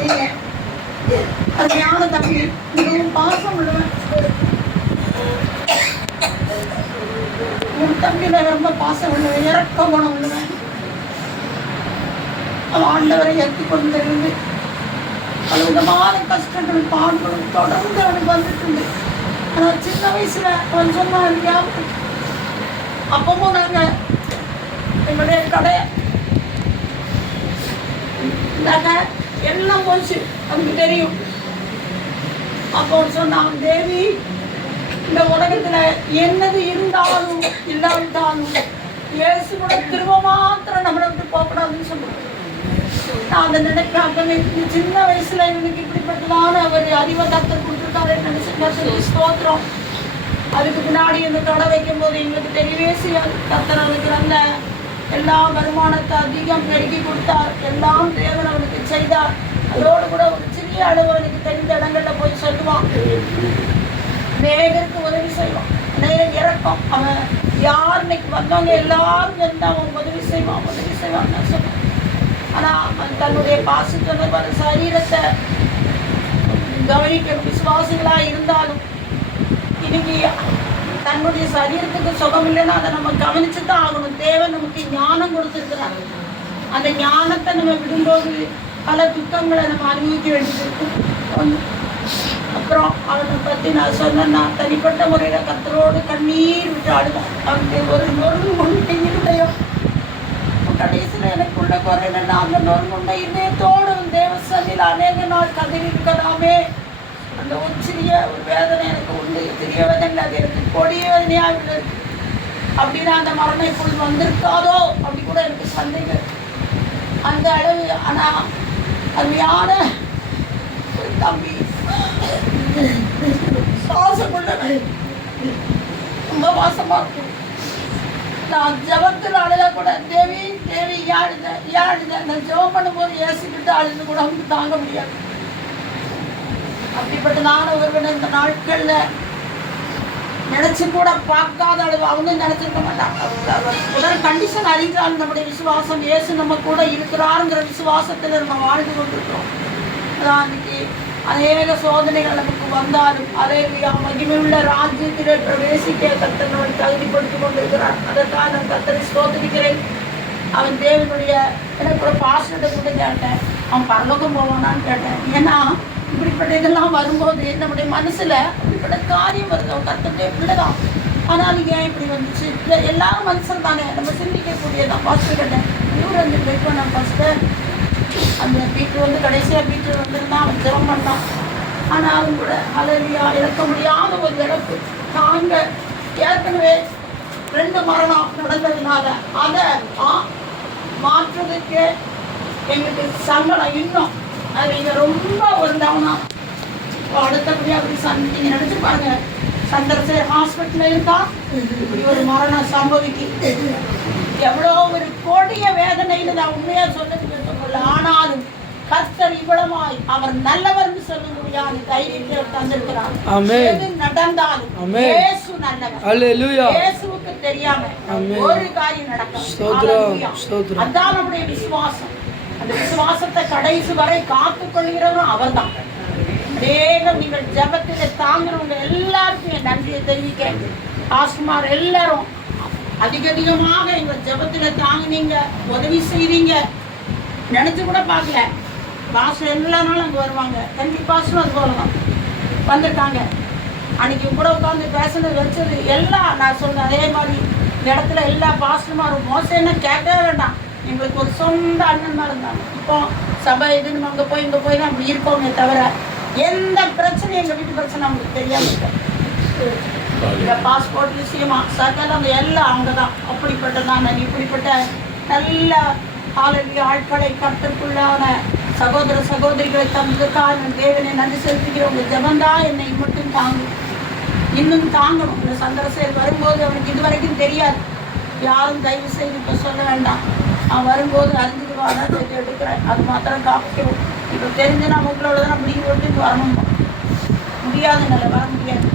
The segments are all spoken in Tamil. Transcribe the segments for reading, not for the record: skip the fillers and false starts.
தெரியல. அருமையான தம்பி, மிகவும் பாசம் உள்ளவன். என் தம்பியில ரொம்ப பாசம் உள்ளவன், இறக்க குணம் உள்ளவன். அவன் ஆண்டவரை ஏற்றுக்கொண்டிருந்து பல விதமான கஷ்டங்கள் பாடுகளும் தொடர்ந்து அவனுக்கு வந்துட்டு இருந்து. ஆனால் சின்ன வயசுல அவன் சொன்னான், அப்பவும் நாங்க எங்களுடைய கடை நகை எல்லாம் போச்சு, அவனுக்கு தெரியும். அப்போ சொன்னான், தேவி, இந்த உலகத்துல என்னது இருந்தாலும் இல்லாவிட்டாலும் இயேசு கூட திரும்ப மாத்திரம் நம்மளை விட்டு போகக்கூடாதுன்னு சொல்லுவாங்க. நான் அதை நினைக்காம சின்ன வயசுல இவனுக்கு இப்படிப்பட்டதான ஒரு அறிவை கத்தர் கொடுத்துருக்காருன்னு நினைச்சு ஸ்தோத்திரம். அதுக்கு முன்னாடி இந்த கடை வைக்கும் போது எங்களுக்கு தெரியவே செய்யாது. கத்தர் அவனுக்கு நல்ல எல்லா வருமானத்தை அதிகம் பெருக்கி கொடுத்தார். எல்லாம் தேவன் அவனுக்கு செய்தார். அதோடு கூட ஒரு சிறிய அளவு அவனுக்கு தெரிந்த இடங்கள்ல போய் சொல்லுவான், நேருக்கு உதவி செய்வான், இறக்கம். அவன் யார் இன்னைக்கு வந்தவங்க எல்லாரும் வந்து அவன் உதவி செய்வான் நான் சொல்லுவான். ஆனா அவன் தன்னுடைய பாசத்தை சரீரத்தை கவனிக்க விசுவாசிகளா இருந்தாலும் இன்னைக்கு தன்னுடைய சரீரத்துக்கு சுகம் இல்லைன்னா அதை நம்ம கவனிச்சுதான் ஆகணும். தேவன் நமக்கு ஞானம் கொடுத்துருக்கிறாங்க. அந்த ஞானத்தை நம்ம விடும்போது பல துக்கங்களை நம்ம அனுபவிக்க வேண்டியது. அப்புறம் அவனை பற்றி நான் சொன்னேன்னா தனிப்பட்ட முறையில் கத்தரோடு கண்ணீர் விட்டு ஆடுவான். அவனுக்கு ஒரு நொறுங்குண்டை இருதயம். கடைசியில் எனக்குள்ள குறை என்னன்னா, அந்த நொறுங்குண்டை இதயத்தோடு தேவசனில் அநேக நாள் கதறி இருக்கலாமே. அந்த ஒரு சிறிய ஒரு வேதனை எனக்கு உண்டு. சிறிய வேதனை அது எனக்கு கொடிய வேதனையாக உள்ளது. அப்படின்னா அந்த மரண இப்பொழுது வந்திருக்காதோ அப்படி கூட எனக்கு சந்தேகம். அந்த அளவு. ஆனால் அருமையான ஒரு தம்பி, பாசமுள்ள ரொம்ப பாசமா இருக்கும். நான் ஜபத்தில் அழுத கூட தேவி தேவி யாழுத நான் ஜபம் பண்ணும்போது ஏசிக்கிட்டு அழுது கூட அவங்க தாங்க முடியாது. அப்படிப்பட்டதான ஒருவன் இந்த நாட்கள்ல நினைச்சு கூட பார்க்காத அளவு அவங்க நினைச்சிருக்க மாட்டாங்க. உடல் கண்டிஷன் அறிந்தாலும் நம்முடைய விசுவாசம் இயேசு நம்ம கூட இருக்கிறாருங்கிற விசுவாசத்துல நம்ம வாழ்ந்து கொண்டிருக்கிறோம். அதான் இன்னைக்கு அநேக சோதனைகள் நமக்கு வந்தாலும் அதே மகிமையுள்ள ராஜ்யத்திலே பிரவேசிக்க கர்த்தர் நம்மை தகுதிப்படுத்திக் கொண்டிருக்கிறார். அதற்காக நான் கர்த்தரை ஸ்தோத்திரிக்கிறேன். அவன் தேவனுடைய எனக்கு ஒரு பாஸ்டர்கிட்ட கூட கேட்டேன், அவன் பரலோகம் போவானான்னு கேட்டேன். ஏன்னா இப்படிப்பட்ட இதெல்லாம் வரும்போது நம்முடைய மனசுல இப்படிப்பட்ட காரியம் வருது. அவன் கர்த்தருடைய பிள்ளைதான், ஆனால் ஏன் இப்படி வந்துச்சு? இல்லை, எல்லாரும் மனுஷன் தானே, நம்ம சிந்திக்கக்கூடியதான். பாஸ்டர் கேட்டேன், இவர் வந்து வெயிட் பண்ண பாஸ்டர் அந்த வீட்டு வந்து கடைசியாக வீட்டு வந்துருந்தான். அவன் ஜெபம் பண்ணான். ஆனால் அவன் கூட அலலியா இழக்க முடியாத ஒரு இழப்பு. நாங்கள் ஏற்கனவே 2 மரணம் நடந்ததுனால அதை மாற்றுறதுக்கு எங்களுக்கு சங்கடம் இன்னும் அது இங்கே ரொம்ப ஒரு டவுனா. அடுத்தபடியாக அப்படி நீங்கள் நினச்சி பாருங்க, சந்திரசேகர் ஹாஸ்பிட்டலில் இருக்கா, இப்படி ஒரு மரணம் சம்பவிக்கு எவ்வளோ ஒரு கொடிய வேதனையில் நான் உண்மையாக சொல்லுறது கேட்டுக்கொள்ள. ஆனாலும் கர்த்தர் இவ்வளவாய் அவர் நல்லவர்னு சொல்ல முடியாது தைரியத்தை தந்திருக்கிறார். எது நடந்தாலும் இயேசு நல்லவர். இயேசுவுக்கு தெரியாம ஒரு காரியம் நடக்கும். அதான் நம்முடைய விசுவாசம். அந்த விசுவாசத்தை கடைசி வரை காத்துக் கொள்கிறவரும் அவர் தான். அநேகம் நீங்கள் ஜபத்தில தாங்குறவங்க எல்லாருக்கும் என் நன்றியை தெரிவிக்கிறேன். ஆஸ்மார் எல்லாரும் அதிகமாக எங்கள் ஜபத்தில் தாங்கினீங்க, உதவி செய்தீங்க. நினச்சி கூட பார்க்கல. பாஸ்டர் எல்லா நாளும் அங்கே வருவாங்க. தம்பி பாஸ்டரும் அது போல தான் வந்திருக்காங்க. அன்றைக்கி கூட உட்காந்து பேசுனது வச்சது எல்லாம் நான் சொன்னேன். அதே மாதிரி இந்த இடத்துல எல்லா பாஸ்டருமாரும் மோசம்னா கேட்கவே வேண்டாம். எங்களுக்கு ஒரு சொந்த அண்ணன் தான் இருந்தாங்க. இப்போ சபை இதுன்னு அங்கே போய் இங்கே போய் தான் அப்படி இருக்கோங்க தவிர எந்த பிரச்சனையும் எங்கள் வீட்டு பிரச்சனை அவங்களுக்கு தெரியாமல் இருக்கேன். இந்த பாஸ்போர்ட் விஷயமா சகலம் எல்லாம் அவங்க தான். அப்படிப்பட்டதான் நான் இப்படிப்பட்ட நல்ல காலையில் ஆட்களை கற்றுக்குள்ளான சகோதர சகோதரிகளை தந்ததுக்காக தேவனை நன்றி செலுத்துகிறவங்க. ஜபந்தான் என்னை மட்டும் தாங்கும், இன்னும் தாங்கணும். இந்த சந்திரசேகர் வரும்போது அவனுக்கு இதுவரைக்கும் தெரியாது. யாரும் தயவு செய்து இப்போ சொல்ல வேண்டாம். அவன் வரும்போது அறிஞ்சிடுவானா சேர்த்து எடுக்கிறேன். அது மாத்திரம் காப்பிக்கணும். இப்போ தெரிஞ்சு நான் உங்களோட தான் முடிவு போட்டு வரணும். முடியாதுனால வர முடியாது.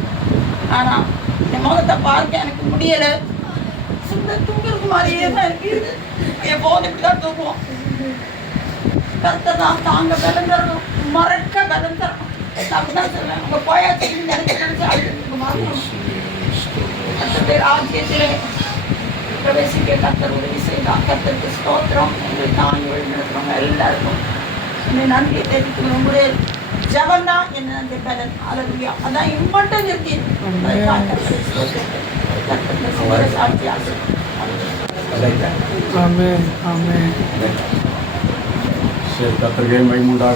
ஆனால் என் முகத்தை பார்க்க எனக்கு முடியலை. சும்மா தூங்குறது மாதிரியே தான் இருக்குது. எப்போது இப்படி தான் தூங்குவோம். கர்த்தர் தான் தாங்க பலம் தரணும், மறக்க பலம் தரணும். அப்படிதான் சொல்லுவேன். அங்க போயாச்சு நினைச்சு அழுது மறக்கணும். கர்த்தருடைய ராஜ்யத்திலே பிரவேசிக்க கர்த்தர் உதவி செய்தார். கர்த்தருக்கு ஸ்தோத்திரம். எங்களை தாங்கி வழிநடத்துறவங்க எல்லாருக்கும் என்னை நன்றி தெரிவிக்கணும். உங்களுடைய ஜபம் தான் என்ன அந்த பலன். அல்லேலூயா. அதான் இம்மட்டும் நிறுத்தி சாட்சியாக. ஆமென் ஆமென். சரி, கர்த்தருக்கே மகிமை உண்டாகட்டும்.